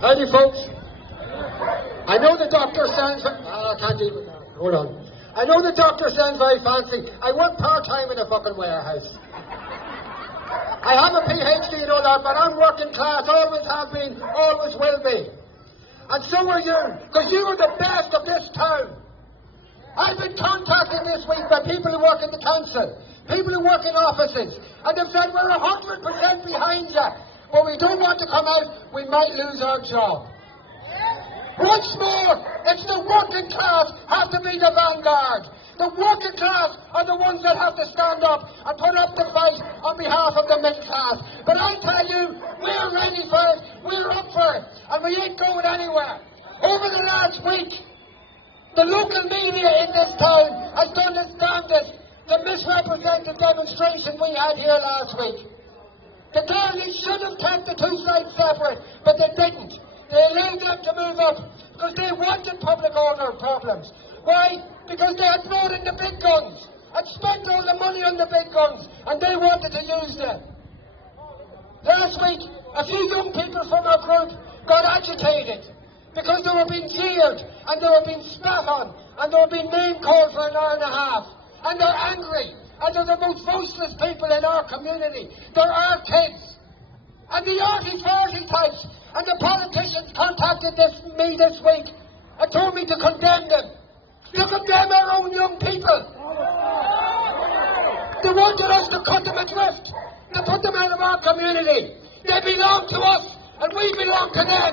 Howdy, folks. I know the doctor sounds... I can't even... Hold on. I know the doctor sounds very fancy. I work part-time in a fucking warehouse. I have a PhD, you know that, but I'm working class, always have been, always will be. And so are you, because you are the best of this town. I've been contacted this week by people who work in the council, people who work in offices, and they've said, we're 100% behind you, but we don't want to come out, we might lose our job. Once more, it's the working class has to be the vanguard. The working class are the ones that have to stand up and put up the fight on behalf of the middle class. But I tell you, we're ready for it, we're up for it, and we ain't going anywhere. Over the last week, the local media in this town has done its damnedest to misrepresent the demonstration we had here last week. The Gardaí should have kept the two sides separate, but they didn't. They allowed them to move up because they wanted public order problems. Why? Because they had brought in the big guns and spent all the money on the big guns, and they wanted to use them. Last week, a few young people from our group got agitated because they were being jeered and they were being spat on and they were being name-called for an hour and a half. And they're angry, and they're the most voiceless people in our community. They're our kids. And the arty-farty types and the politicians contacted me this week and told me to condemn them. To condemn our own young people. They wanted us to cut them adrift, to put them out of our community. They belong to us, and we belong to them.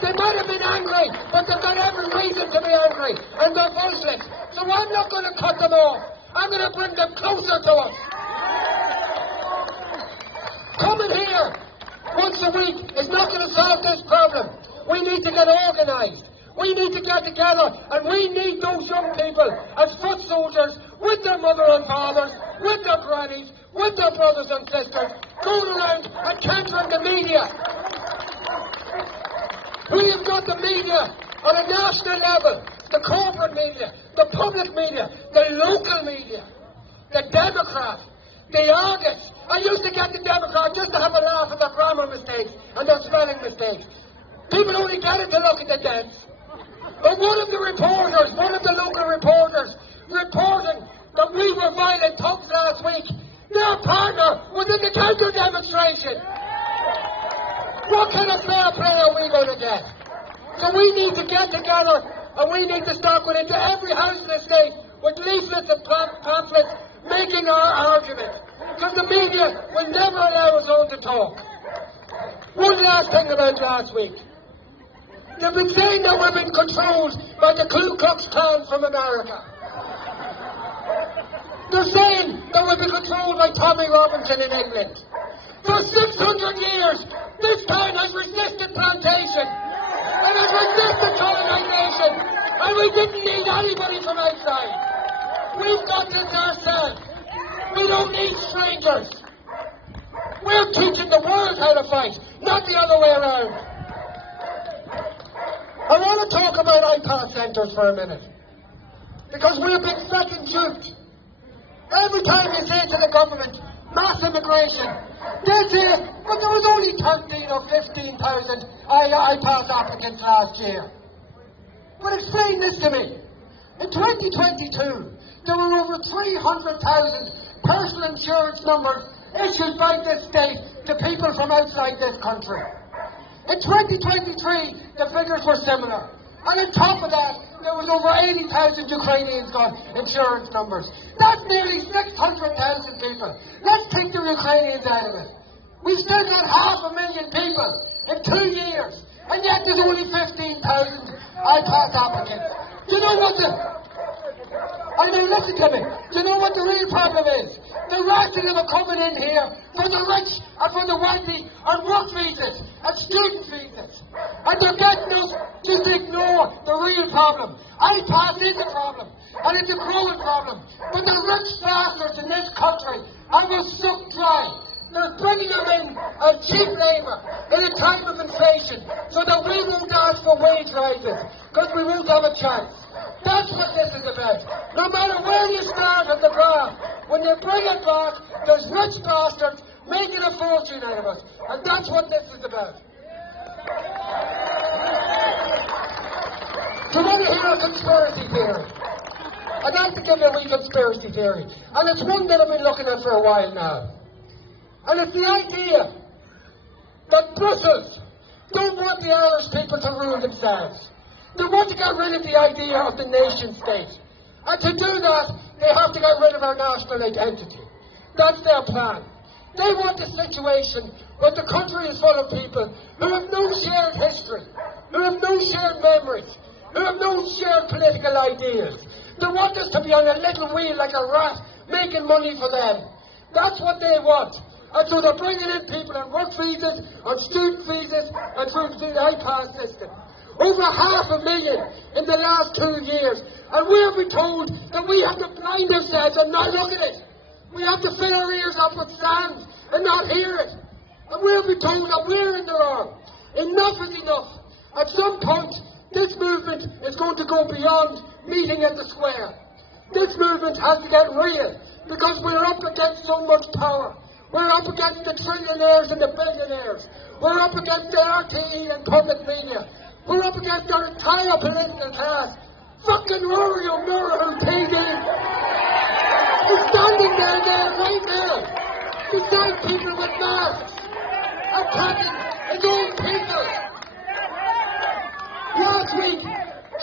They might have been angry, but they've got every reason to be angry, and they're voiceless. So I'm not going to cut them off. I'm going to bring them closer to us. Coming here once a week is not going to solve this problem. We need to get organised. We need to get together, and we need those young people as foot soldiers with their mother and fathers, with their grannies, with their brothers and sisters, going around and countering the media. We have got the media on a national level, the corporate media, the public media, the local media, the Democrat, the Argus. I used to get the Democrat just to have a laugh at their grammar mistakes and their spelling mistakes. People only get it to look at the dents. But one of the reporters, one of the local reporters, reporting that we were violent thugs last week, their partner was in the counter demonstration. What kind of fair play are we going to get? So we need to get together and we need to start going into every house in the state with leaflets and pamphlets making our argument. Because the media will never allow us all to talk. One last thing about last week. They've been saying that we've been controlled by the Ku Klux Klan from America. They're saying that we've been controlled by Tommy Robinson in England. For 600 years, this town has resisted plantation. And has resisted colonization. And we didn't need anybody from outside. We've got this ourselves. We don't need strangers. We're teaching the world how to fight, not the other way around. I want to talk about IPAS centres for a minute. Because we've been fucking duped. Every time you say to the government, mass immigration, they say, but there was only 13 or 15,000 IPAS applicants last year. But explain this to me. In 2022, there were over 300,000 personal insurance numbers issued by this state to people from outside this country. In 2023, the figures were similar. And on top of that, there was over 80,000 Ukrainians got insurance numbers. That's nearly 600,000 people. Let's take the Ukrainians out of it. We've still got 500,000 people in 2 years. And yet there's only 15,000 IPAS applicants. Do you know what listen to me. Do you know what the real problem is? The rest of them are coming in here for the rich and for the wealthy on work visas and student visas. And they're getting us to ignore the real problem. IPAS is a problem, and it's a growing problem. But the rich bastards in this country are sucked dry. They're bringing them in as cheap labour in a time of inflation so that we won't ask for wage rises because we won't have a chance. That's what this is about. No matter where you start at the graph, when you bring it back, there's rich bastards making a fortune out of us. And that's what this is about. Do you want to hear a conspiracy theory? I'd like to give you a wee conspiracy theory. And it's one that I've been looking at for a while now. And it's the idea that Brussels don't want the Irish people to rule themselves. They want to get rid of the idea of the nation state. And to do that, they have to get rid of our national identity. That's their plan. They want a situation where the country is full of people who have no shared history, who have no shared memories, who have no shared political ideas. They want us to be on a little wheel like a rat, making money for them. That's what they want. And so they're bringing in people on work visas, on student visas, and through the iPass system. Over 500,000 in the last 2 years. And we're being told that we have to blind ourselves and not look at it. We have to fill our ears up with sand and not hear it. And we're being told that we're in the wrong. Enough is enough. At some point, this movement is going to go beyond meeting at the square. This movement has to get real because we're up against so much power. We're up against the trillionaires and the billionaires. We're up against the RTE and public media. We're up against our entire political class. Fucking Rory O'Meara and PD. He's standing there right now. Beside people with masks. Attacking his own people. Last week,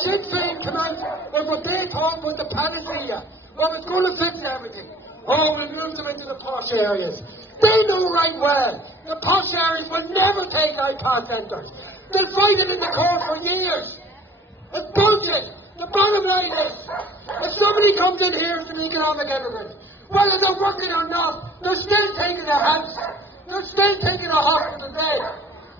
Sinn Féin came out with what they thought was the panacea. Well, it's going to fix everything. Oh, we'll move them into the posh areas. They know right well the posh areas will never take iPad centres. They'll fight it in the court for years. It's bullshit. The bottom line is, if somebody comes in here for an economic immigrant, whether they're working or not, they're still taking a house. They're still taking a hospital bed.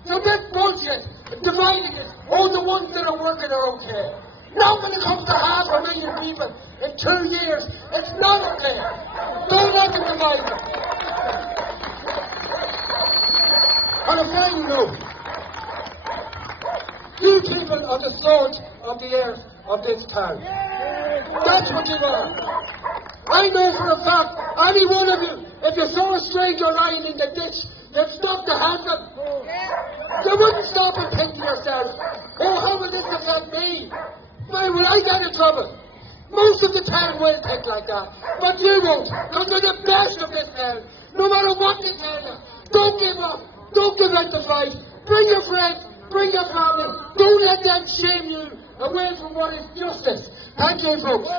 So this bullshit, dividing it, oh, the ones that are working are okay. Now when it comes to 500,000 people in 2 years, it's not okay. Don't let them divide them. On a final note, you people are the salt of the earth of this town. That's what you are. I know for a fact, any one of you, if you saw a stranger lying in the ditch, you'd stop to help them. You wouldn't stop and think to yourself, oh, how will this affect me? Why will I get in trouble? Most of the town will think like that, but you won't, because you're the best of this town. No matter what they tell you, don't give up, don't give up the fight. Bring your friends, bring your family, don't let them shame you away from what is justice. Thank you, folks.